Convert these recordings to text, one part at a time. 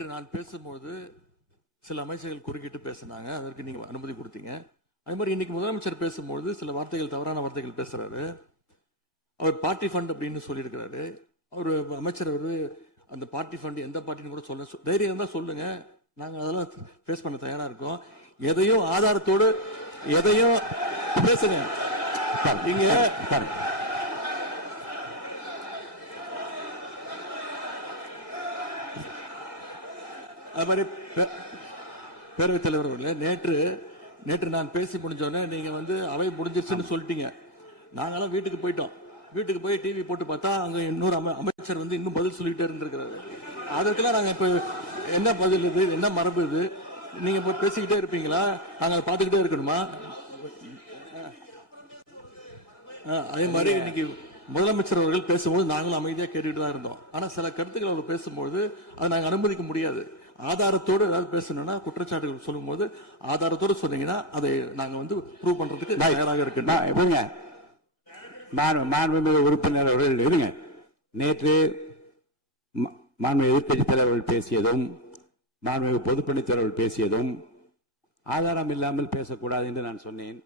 நேற்று நான் பேசும்போது சில அமைச்சர்கள் குறுக்கிட்டு பேசினாங்க, அதற்கு நீங்க அனுமதி கொடுத்தீங்க. அதே மாதிரி இன்னைக்கு முதலமைச்சர் பேசும்போது சில வார்த்தைகள், தவறான வார்த்தைகள் பேசுறாரு. அவர் பார்ட்டி ஃபண்ட் அப்படின்னு சொல்லியிருக்கிறாரு. அவர் அமைச்சர் அந்த பார்ட்டி ஃபண்ட் எந்த பார்ட்டின்னு கூட சொல்ல தைரியம் இருந்தா சொல்லுங்க, நாங்க அதெல்லாம் ஃபேஸ் பண்ண தயாரா இருக்கோம். எதையும் ஆதாரத்தோடு எதையும் பேசுங்க. இங்க அது மாதிரி பேரவைத் தலைவர் அவர்களே, நேற்று நான் பேசி முடிஞ்சோடனே நீங்க அவை முடிஞ்சிருச்சுன்னு சொல்லிட்டீங்க. நாங்கெல்லாம் வீட்டுக்கு போயிட்டோம். வீட்டுக்கு போய் டிவி போட்டு பார்த்தா அங்க இன்னொரு அமைச்சர் இன்னும் பதில் சொல்லிட்டே இருந்திருக்கிறாரு. அதற்கெல்லாம் நாங்க இப்ப என்ன பதில் இது, என்ன மரபு இது? நீங்க இப்ப பேசிக்கிட்டே இருப்பீங்களா? நாங்க பார்த்துக்கிட்டே இருக்கணுமா? அதே மாதிரி இன்னைக்கு முதலமைச்சர் அவர்கள் பேசும்போது நாங்களும் அமைதியா கேட்டுட்டு தான் இருந்தோம். ஆனா சில கருத்துக்கள் அவர் பேசும்போது அதை நாங்க அனுமதிக்க முடியாது. ஆதாரத்தோடு ஏதாவது பேசணும்னா, குற்றச்சாட்டுகள் சொல்லும் போது ஆதாரத்தோடு சொன்னீங்கன்னா அதை நாங்க ப்ரூவ் பண்றதுக்கு தயாராக இருக்கு. மாண்புமிகு உறுப்பினர் அவர்கள் இருங்க. நேற்று மாண்புமிகு எதிர்க்கட்சி தலைவர்கள் பேசியதும் மாண்புமிகு பொதுப்பணித்துறை பேசியதும் ஆதாரம் இல்லாமல் பேசக்கூடாது என்று நான் சொன்னேன்.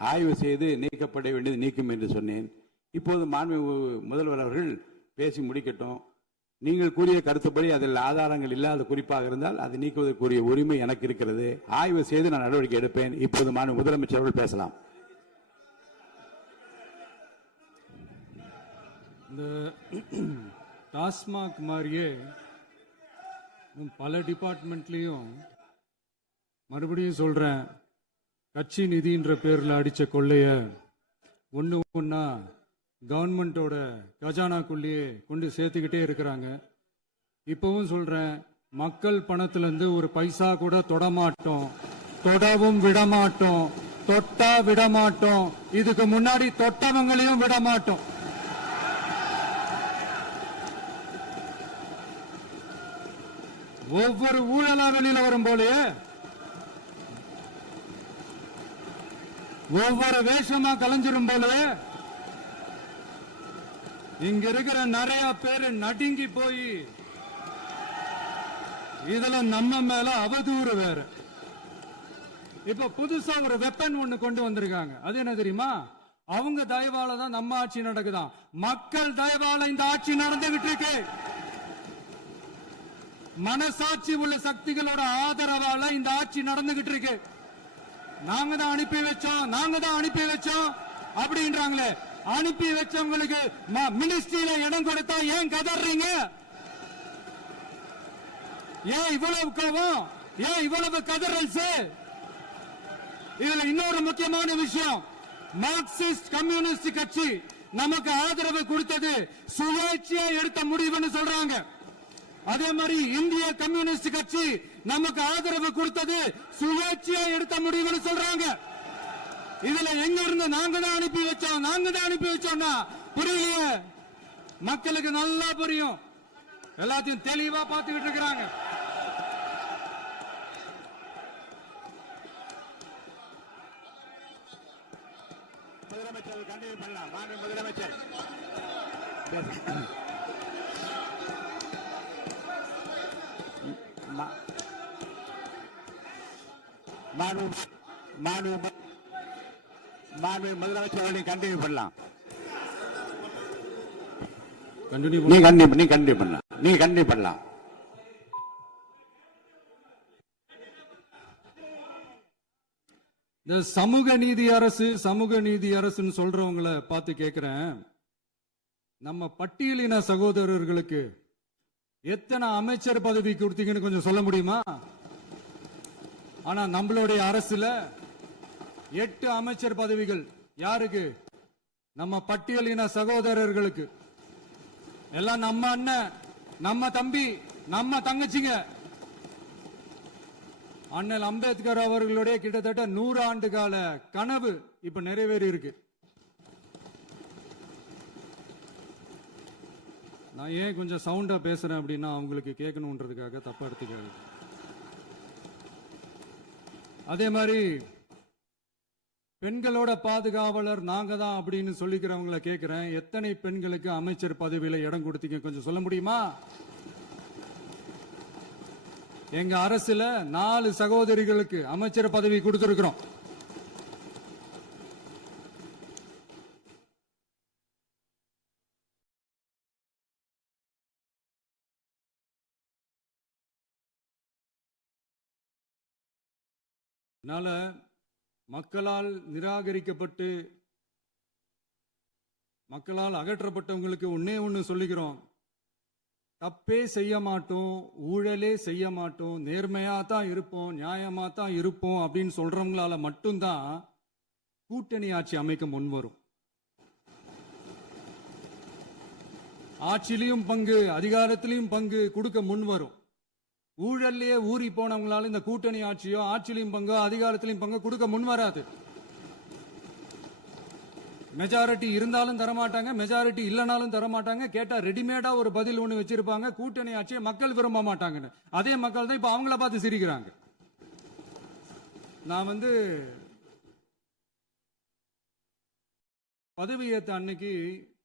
ஆய்வு செய்து நீக்கப்பட வேண்டியது நீக்கும் என்று சொன்னேன். இப்போது மாண்புமிகு முதல்வர் அவர்கள் பேசி முடிக்கட்டும். நீங்கள் கூறிய கருத்துப்படி அதில் ஆதாரங்கள் இல்லாத குறிப்பாக இருந்தால் அதை நீக்குவதற்குரிய உரிமை எனக்கு இருக்கிறது. ஆய்வு செய்து நான் நடவடிக்கை எடுப்பேன். இப்போது மாண்புமிகு முதலமைச்சர் அவர்கள் பேசலாம். இந்த டாஸ்மாக் மாதிரியே பல டிபார்ட்மெண்ட்லயும் மறுபடியும் சொல்றேன், கட்சி நிதின்ற பேர்ல அடிச்ச கொள்ளைய ஒன்னா கவர்மெண்டோட கஜானாக்குள்ளேயே கொண்டு சேர்த்துக்கிட்டே இருக்கிறாங்க. இப்பவும் சொல்றேன், மக்கள் பணத்துல இருந்து ஒரு பைசா கூட தொடமாட்டோம், தொடவும் விடமாட்டோம், தொட்டா விடமாட்டோம். இதுக்கு முன்னாடி தொட்டவங்களையும் விடமாட்டோம். ஒவ்வொரு ஊழலா வெளியில வரும் போலயே, ஒவ்வொரு வேஷமா கலைஞ்சிரும் போலயே இங்க இருக்கிற நிறைய பேரு நடுங்கி போய் இதுல நம்ம மேல அவதூறு வேற. இப்ப புதுசா ஒரு வெப்பன் ஒண்ணு கொண்டு வந்திருக்காங்க. அது என்ன தெரியுமா? அவங்க தயவால தான் நம்ம ஆட்சி நடக்குதான். மக்கள் தயவால இந்த ஆட்சி நடந்துகிட்டு இருக்கு. மனசாட்சி உள்ள சக்திகளோட ஆதரவால இந்த ஆட்சி நடந்துகிட்டு இருக்கு. நாங்க தான் அனுப்பி வச்சோம் அப்படின்றாங்களே. அனுப்பி வச்சவங்களுக்கு மினிஸ்ட்ரியில இடம் கொடுத்தா ஏன் கதறீங்க? ஏன் இவ்வளவு கோவம்? ஏன் இவ்வளவு கதறல்? இதுல இன்னொரு முக்கியமான விஷயம், மார்க்சிஸ்ட் கம்யூனிஸ்ட் கட்சி நமக்கு ஆதரவு கொடுத்தது சுயேட்சையா எடுத்த முடிவுன்னு சொல்றாங்க. அதே மாதிரி இந்திய கம்யூனிஸ்ட் கட்சி நமக்கு ஆதரவு கொடுத்தது சுயேட்சையா எடுத்த முடிவுன்னு சொல்றாங்க. இதுல எங்க இருந்து நாங்க தான் அனுப்பி வச்சோம்னா புரியலையே. மக்களுக்கு நல்லா புரியும், எல்லாத்தையும் தெளிவா பார்த்துக்கிட்டு இருக்கிறாங்க. முதலமைச்சர் கண்டினியூ பண்ணலாம். முதலமைச்சர் முதலமைச்சர் கண்டினியூ பண்ணலாம். நீ கண்டினியூ பண்ணலாம். இந்த சமூக நீதி அரசுன்னு சொல்றவங்களை பார்த்து கேட்கிறேன், நம்ம பட்டியலின சகோதரர்களுக்கு எத்தனை அமைச்சர் பதவி கொடுத்தீங்கன்னு கொஞ்சம் சொல்ல முடியுமா? ஆனா நம்மளுடைய அரசுல 8 அமைச்சர் பதவிகள் யாருக்கு? நம்ம பட்டியலின சகோதரர்களுக்கு. எல்லாம் நம்ம அண்ணன், நம்ம தம்பி, நம்ம தங்கச்சிங்க. அண்ணல் அம்பேத்கர் அவர்களுடைய கிட்டத்தட்ட 100 ஆண்டு கால கனவு இப்ப நிறைவேறி இருக்கு. நான் ஏன் கொஞ்சம் சவுண்டா பேசுறேன் அப்படின்னா அவங்களுக்கு கேட்கணுன்றதுக்காக தப்பா எடுத்துக்கிறது. அதே மாதிரி பெண்களோட பாதுகாவலர் நாங்க தான் அப்படின்னு சொல்லிக்கிறவங்களை கேட்கிறேன், எத்தனை பெண்களுக்கு அமைச்சர் பதவியில இடம் கொடுத்தீங்க கொஞ்சம் சொல்ல முடியுமா? எங்க அரசுல 4 சகோதரிகளுக்கு அமைச்சர் பதவி கொடுத்திருக்கிறோம். அதனால மக்களால் நிராகரிக்கப்பட்டு மக்களால் அகற்றப்பட்டவங்களுக்கு ஒன்னே ஒன்னு சொல்லிக்கிறோம், தப்பே செய்ய மாட்டோம், ஊழலே செய்ய மாட்டோம், நேர்மையா தான் இருப்போம், நியாயமா தான் இருப்போம் அப்படின்னு சொல்றவங்களால மட்டும்தான் கூட்டணி ஆட்சி அமைக்க முன்வரும். ஆட்சியிலையும் பங்கு, அதிகாரத்திலையும் பங்கு கொடுக்க முன்வரும். ஊழல்லையே ஊறி போனவங்களால இந்த கூட்டணி ஆட்சியோ, ஆட்சியிலையும் பங்கோ, அதிகாரத்திலையும் பங்கோ கொடுக்க முன்வராது. மெஜாரிட்டி இருந்தாலும் தரமாட்டாங்க, மெஜாரிட்டி இல்லைனாலும் தரமாட்டாங்க. கேட்டா ரெடிமேடா ஒரு பதில் ஒண்ணு வச்சிருப்பாங்க, கூட்டணி ஆட்சியை மக்கள் விரும்ப மாட்டாங்கன்னு. அதே மக்கள் தான் இப்ப அவங்கள பார்த்து சிரிக்கிறாங்க. நான் பதவி ஏத்த அன்னைக்கு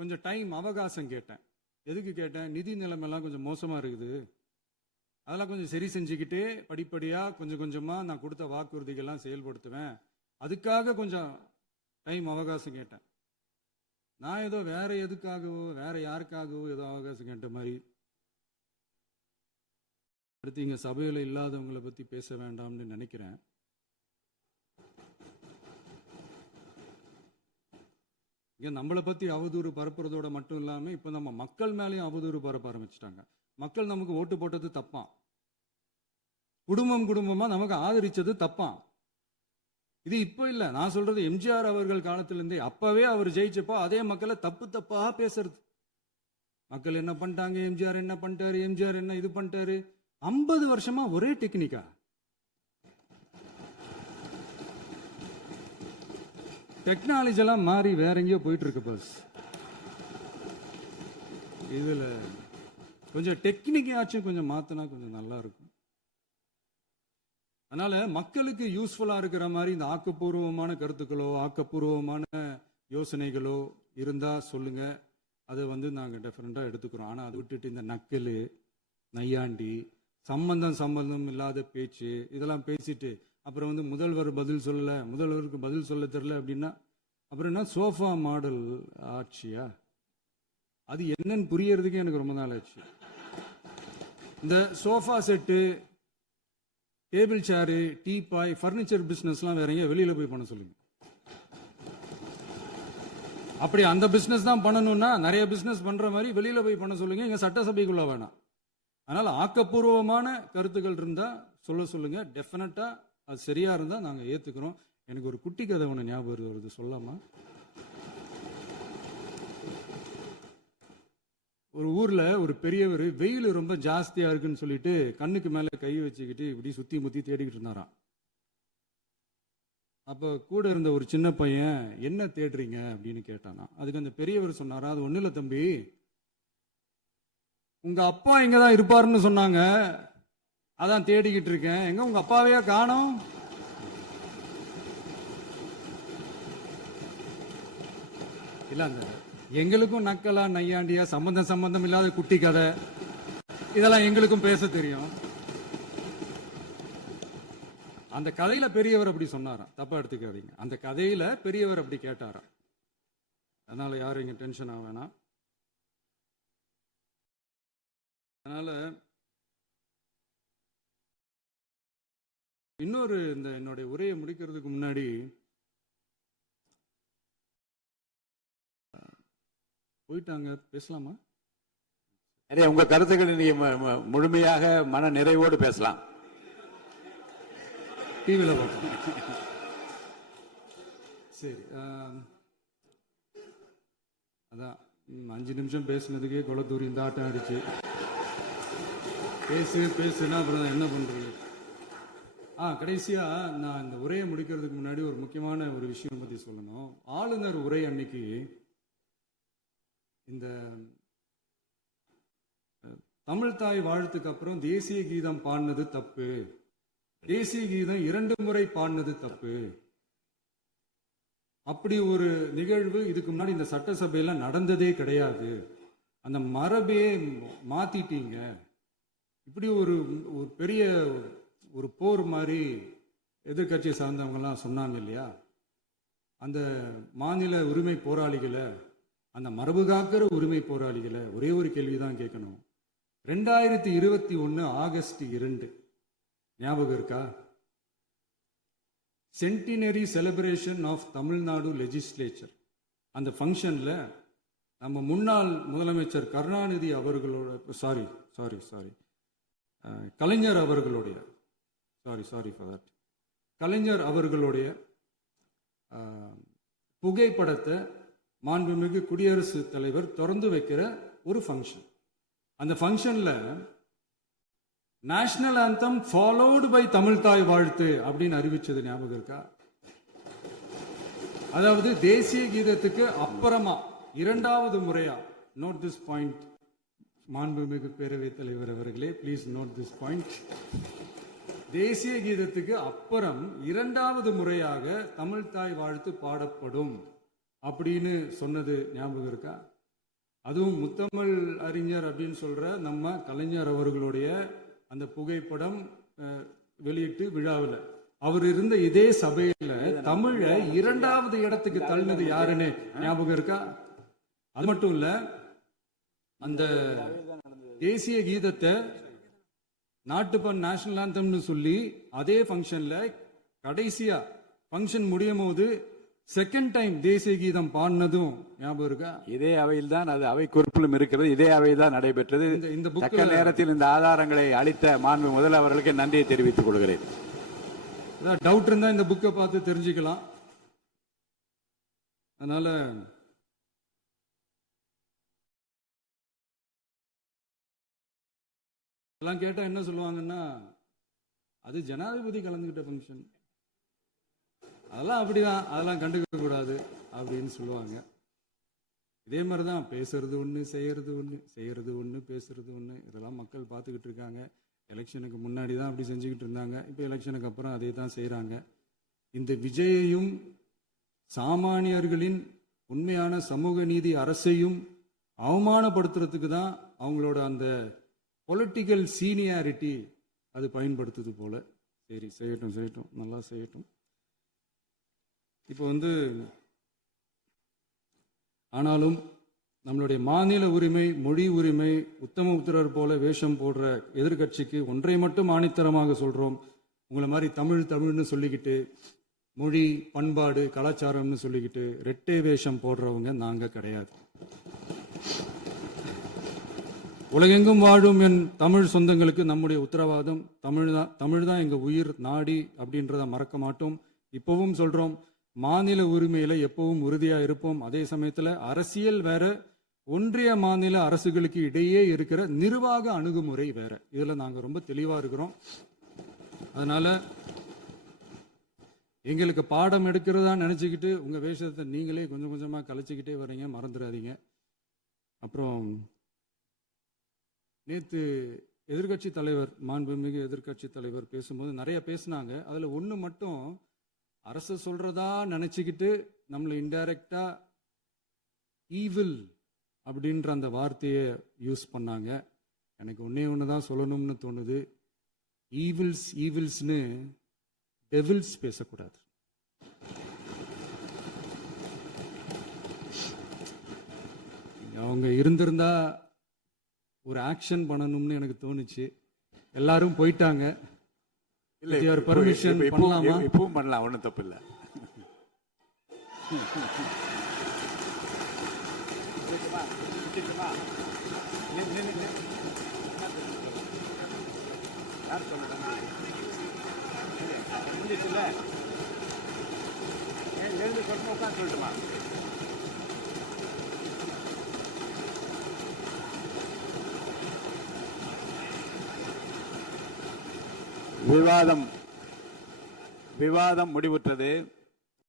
கொஞ்சம் டைம் அவகாசம் கேட்டேன். எதுக்கு கேட்டேன்? நிதி நிலைமைலாம் கொஞ்சம் மோசமா இருக்குது, அதெல்லாம் கொஞ்சம் சரி செஞ்சுக்கிட்டே படிப்படியா கொஞ்சம் கொஞ்சமா நான் கொடுத்த வாக்குறுதிகள்லாம் செயல்படுத்துவேன், அதுக்காக கொஞ்சம் டைம் அவகாசம் கேட்டேன். நான் ஏதோ வேற எதுக்காகவோ வேற யாருக்காகவோ ஏதோ அவகாசம் கேட்ட மாதிரி. அடுத்து இங்க சபையில இல்லாதவங்களை பத்தி பேச வேண்டாம்னு நினைக்கிறேன். இங்க நம்மளை பத்தி அவதூறு பரப்புறதோட மட்டும் இல்லாம இப்ப நம்ம மக்கள் மேலேயும் அவதூறு பரப்ப ஆரம்பிச்சிட்டாங்க. மக்கள் நமக்கு ஓட்டு போட்டது தப்பான், குடும்பம் குடும்பமா நமக்கு ஆதரிச்சது தப்பான். இது இப்ப இல்ல, நான் சொல்றது எம்ஜிஆர் அவர்கள் காலத்திலிருந்தே. அப்பவே அவர் ஜெயிச்சப்போ அதே மக்களை தப்பு தப்பா பேசுறது. மக்கள் என்ன பண்ணிட்டாங்க, எம்ஜிஆர் என்ன பண்ணிட்டாரு, எம்ஜிஆர் என்ன இது பண்ணிட்டாரு. 50 வருஷமா ஒரே டெக்னிக்கா. டெக்னாலஜி எல்லாம் மாறி வேற எங்கேயோ போயிட்டு இருக்கு பஸ். இதுல கொஞ்சம் டெக்னிக்காச்சும் கொஞ்சம் மாத்தினா கொஞ்சம் நல்லா இருக்கும். அதனால மக்களுக்கு யூஸ்ஃபுல்லா இருக்கிற மாதிரி இந்த ஆக்கப்பூர்வமான கருத்துக்களோ ஆக்கப்பூர்வமான யோசனைகளோ இருந்தா சொல்லுங்க, அதை நாங்க டெஃபரெண்டா எடுத்துக்கிறோம். ஆனா அதை விட்டுட்டு இந்த நக்கல், நையாண்டி, சம்பந்தம் இல்லாத பேச்சு இதெல்லாம் பேசிட்டு அப்புறம் முதல்வர் பதில் சொல்லல, முதல்வருக்கு பதில் சொல்ல தெரியல அப்படின்னா அப்புறம் என்ன சோஃபா மாடல் ஆட்சியா? அது என்னன்னு புரியறதுக்கு எனக்கு ரொம்ப நாள் ஆச்சு. இந்த sofa set, table chair, teapoy, furniture பிசினஸ்லாம் வேற எங்க வெளியில போய் பண்ண சொல்லுங்க. அப்படி அந்த பிசினஸ் தான் பண்ணணும்னா நிறைய பிசினஸ் பண்ற மாதிரி வெளியில போய் பண்ண சொல்லுங்க, இங்க சட்டசபைக்குள்ள வேணாம். அதனால ஆக்கப்பூர்வமான கருத்துக்கள் இருந்தா சொல்லுங்க, டெஃபினட்டா அது சரியா இருந்தா நாங்க ஏத்துக்கிறோம். எனக்கு ஒரு குட்டி கதை ஒண்ணு ஞாபகம் வருது, சொல்லாமா? ஒரு ஊர்ல ஒரு பெரியவர் வெயில் ரொம்ப ஜாஸ்தியா இருக்குன்னு சொல்லிட்டு கண்ணுக்கு மேல கை வச்சுக்கிட்டு இப்படி சுத்தி முத்தி தேடிக்கிட்டு இருந்தாராம். அப்ப கூட இருந்த ஒரு சின்ன பையன் என்ன தேடுறீங்க அப்படின்னு கேட்டானா. அதுக்கு அந்த பெரியவர் சொன்னாரா, அது ஒண்ணு இல்ல தம்பி, உங்க அப்பா இங்கதான் இருப்பாருன்னு சொன்னாங்க, அதான் தேடிக்கிட்டு இருக்கேன். எங்க உங்க அப்பாவையா காணோம்? இல்ல அந்த எங்களுக்கும் நக்கலா நையாண்டியா சம்பந்தம் இல்லாத குட்டி கதை இதெல்லாம் எங்களுக்கும் பேச தெரியும். அந்த கதையில பெரியவர் அப்படி சொன்னாராம், தப்பா எடுத்துக்காதீங்க. அந்த கதையில பெரியவர் அப்படி கேட்டாராம். அதனால யாரும் இங்க டென்ஷன் ஆக வேணாம். அதனால இன்னொரு இந்த என்னுடைய உரையை முடிக்கிறதுக்கு முன்னாடி போயிட்டாங்க, பேசலாமா? நிறைய உங்க கருத்துக்களை நீங்க முழுமையாக மன நிறைவோடு பேசலாம். டிவியில் பார்ப்போம். சரி, அதான் 5 நிமிஷம் பேசுனதுக்கே கொளத்தூரி இந்த ஆட்டம் ஆயிடுச்சு. பேசுனா அப்புறம் என்ன பண்றது? கடைசியா நான் இந்த உரையை முடிக்கிறதுக்கு முன்னாடி ஒரு முக்கியமான ஒரு விஷயம் பத்தி சொல்லணும். ஆளுநர் உரை அன்னைக்கு இந்த தமிழ் தாய் வாழ்த்துக்கு அப்புறம் தேசிய கீதம் பாடினது தப்பு, தேசிய கீதம் 2 முறை பாடினது தப்பு, அப்படி ஒரு நிகழ்வு இதுக்கு முன்னாடி இந்த சட்டசபையில நடந்ததே கிடையாது, அந்த மரபே மாத்திட்டீங்க, இப்படி ஒரு ஒரு பெரிய ஒரு போர் மாதிரி எதிர்க்கட்சியை சார்ந்தவங்கலாம் சொன்னாங்க இல்லையா, அந்த மாநில உரிமை போராளிகளை, அந்த மரபு காக்கிற உரிமை போராளிகளை ஒரே ஒரு கேள்விதான் கேட்கணும். 2021 ஆகஸ்ட் 2 ஞாபகம் இருக்கா? Centenary celebration of Tamil Nadu legislature. அந்த ஃபங்க்ஷன்ல நம்ம முன்னாள் முதலமைச்சர் கருணாநிதி அவர்களோட கலைஞர் அவர்களுடைய கலைஞர் அவர்களுடைய புகைப்படத்தை மாண்புமிகு குடியரசுத் தலைவர் திறந்து வைக்கிற ஒரு ஃபங்க்ஷன். அந்த ஃபங்க்ஷன்ல national anthem followed by Tamil Thai Vazhthu அப்படின்னு அறிவிச்சது ஞாபகம் இருக்கா? அதாவது தேசிய கீதத்துக்கு அப்புறமா இரண்டாவது முறையா, நோட் திஸ் பாயிண்ட் மாண்புமிகு பேரவைத் தலைவர் அவர்களே, ப்ளீஸ் நோட் திஸ் பாயிண்ட். தேசிய கீதத்துக்கு அப்புறம் இரண்டாவது முறையாக தமிழ் தாய் வாழ்த்து பாடப்படும் அப்படின்னு சொன்னது ஞாபகம் இருக்கா? அதுவும் முத்தமிழ் அறிஞர் அப்படின்னு சொல்ற நம்ம கலைஞர் அவர்களுடைய அந்த புகைப்படம் வெளியிட்டு விழாவில் அவர் இருந்த இதே சபையில தமிழ இரண்டாவது இடத்துக்கு தள்ளினது யாருன்னு ஞாபகம் இருக்கா? அது மட்டும் இல்ல, அந்த தேசிய கீதத்தை நாட்டுப்பண் நேஷனல் ஆந்தம்னு சொல்லி அதே ஃபங்க்ஷன்ல கடைசியா ஃபங்க்ஷன் முடியும் போது செகண்ட் டைம் தேசிய கீதம் பாடினதும் ஞாபகம் இருக்கா? இதே அவையில் தான், அது அவை குறிப்பிலும் இருக்கிறது, இதே அவையில் தான் நடைபெற்றது. இந்த தக்க நேரத்தில் இந்த ஆதாரங்களை அளித்த மாண்பு முதல்வர்களுக்கு நன்றியை தெரிவித்துக் கொள்கிறேன். டவுட் இருந்தா இந்த புக்கை பார்த்து தெரிஞ்சுக்கலாம். அதனால எல்லாம் கேட்டா என்ன சொல்லுவாங்கன்னா, அது ஜனாதிபதி கலந்துகிட்ட ஃபங்க்ஷன், அதெல்லாம் அப்படிதான், அதெல்லாம் கண்டுக்க கூடாது அப்படின்னு சொல்லுவாங்க. இதே மாதிரிதான் பேசுறது ஒண்ணு, செய்யறது ஒண்ணு, செய்யறது ஒண்ணு, பேசுறது ஒண்ணு. இதெல்லாம் மக்கள் பார்த்துக்கிட்டு இருக்காங்க. எலெக்ஷனுக்கு முன்னாடி தான் அப்படி செஞ்சுக்கிட்டு இருந்தாங்க. இப்போ எலெக்ஷனுக்கு அப்புறம் அதே தான் செய்யறாங்க. இந்த விஜயையும் சாமானியர்களின் உண்மையான சமூக நீதி அரசையும் அவமானப்படுத்துறதுக்கு தான் அவங்களோட அந்த பொலிட்டிக்கல் சீனியாரிட்டி அது பயன்படுத்துது போல. சரி, செய்யட்டும் செய்யட்டும், நல்லா செய்யட்டும். இப்போ ஆனாலும் நம்மளுடைய மாநில உரிமை, மொழி உரிமை, உத்தம உத்தரர் போல வேஷம் போடுற எதிர்கட்சிக்கு ஒன்றை மட்டும் ஆணித்தரமாக சொல்றோம். உங்களை மாதிரி தமிழ்னு சொல்லிக்கிட்டு, மொழி, பண்பாடு, கலாச்சாரம்னு சொல்லிக்கிட்டு ரெட்டை வேஷம் போடுறவங்க நாங்க கிடையாது. உலகெங்கும் வாழும் என் தமிழ் சொந்தங்களுக்கு நம்முடைய உத்தரவாதம் தமிழ் தான் எங்க உயிர் நாடி அப்படின்றத மறக்க மாட்டோம். இப்பவும் சொல்றோம், மாநில உரிமையில எப்பவும் உறுதியா இருப்போம். அதே சமயத்துல அரசியல் வேற, ஒன்றிய மாநில அரசுகளுக்கு இடையே இருக்கிற நிர்வாக அணுகுமுறை வேற. இதுல நாங்க ரொம்ப தெளிவா இருக்கிறோம். அதனால எங்களுக்கு பாடம் எடுக்கிறதா நினைச்சுக்கிட்டு உங்க வேஷத்தை நீங்களே கொஞ்சம் கொஞ்சமா கலைச்சிக்கிட்டே வர்றீங்க, மறந்துடாதீங்க. அப்புறம் நேத்து எதிர்கட்சி தலைவர், மாண்புமிகு எதிர்கட்சி தலைவர் பேசும்போது நிறைய பேசினாங்க. அதுல ஒண்ணு மட்டும் அரசு சொல்றதா நினைச்சுக்கிட்டு நம்மளை இன்டைரக்டா ஈவில் அப்படின்ற அந்த வார்த்தையை யூஸ் பண்ணாங்க. எனக்கு ஒண்ணுதான் சொல்லணும்னு தோணுது. ஈவில்ஸ்னு டெவில்ஸ் பேசக்கூடாது. அவங்க இருந்திருந்தா ஒரு ஆக்ஷன் பண்ணணும்னு எனக்கு தோணுச்சு. எல்லாரும் போயிட்டாங்க. பர்மிஷன் பண்ணலாமா? இப்பவும் பண்ணலாம், ஒன்றும் தப்பு இல்லை. சொல்லட்டுமா? விவாதம் முடிவுற்றது.